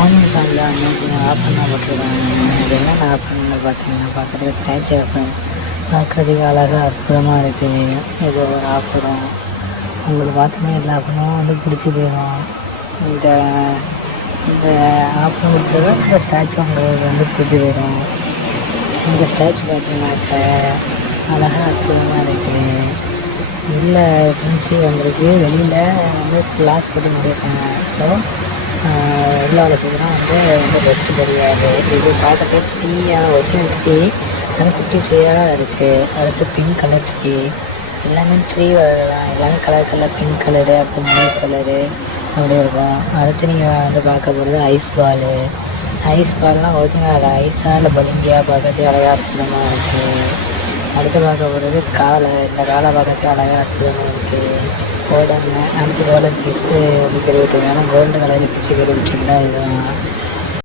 அமேசானில் அன்றைக்கி ஆஃபர்லாம் போட்டிருக்காங்க. அது என்னென்ன ஆஃபர்னு பார்த்தீங்கன்னா, பக்கத்தில் ஸ்டாச்சு ஆஃபர் பார்க்குறதுக்கு அழகாக அற்புதமாக இருக்குது. ஏதோ ஒரு ஆஃபரும் உங்களுக்கு பார்த்தீங்கன்னா எல்லா ஆஃபரும் வந்து பிடிச்சி போயிடும். இந்த இந்த ஆஃபர் கொடுத்தது இந்த ஸ்டாச்சு உங்களுக்கு வந்து பிடிச்சி போயிடும். இந்த ஸ்டாச்சு பார்த்தீங்கன்னாக்க அழகாக அற்புதமாக இருக்குது. உள்ள ஃப்ரெண்ட்ஸு வந்திருக்கு, வெளியில் வந்து கிளாஸ் போட்டு முடியிருக்காங்க. ஸோ உள்ள அவ்வளோ சீக்கிரம் வந்து பெஸ்ட்டு கிடையாது. இது பார்க்கறதுக்கு ட்ரீயாக ஒரிஜினல் ட்ரீ, அது குட்டி ட்ரீயாக இருக்குது. அடுத்து பிங்க் கலர் ட்ரீ, எல்லாமே ட்ரீ தான். எல்லாமே கலர் கலர் பிங்க் கலரு, அப்புறம் ப்ளூ கலரு அப்படி இருக்கும். அடுத்து நீங்கள் வந்து பார்க்க போகிறது ஐஸ் பால்லாம் ஒரிஜினல் ஐஸாக இல்லை பலிங்கியாக பார்க்கறதுக்கு அழகாக அற்புதமாக இருக்குது. அடுத்து பார்க்க போகிறது இந்த காலை பார்க்கறதுக்கு அழகாக அற்புதமாக இருக்குது. அடுத்து கோல்டன் ஃபிஷ்ஷு வந்து கறி விட்டுருங்க. ஏன்னா கோல்டு கலரில் ஃபிஷ்ஷு கறி விட்டிங்களா இதுதான்.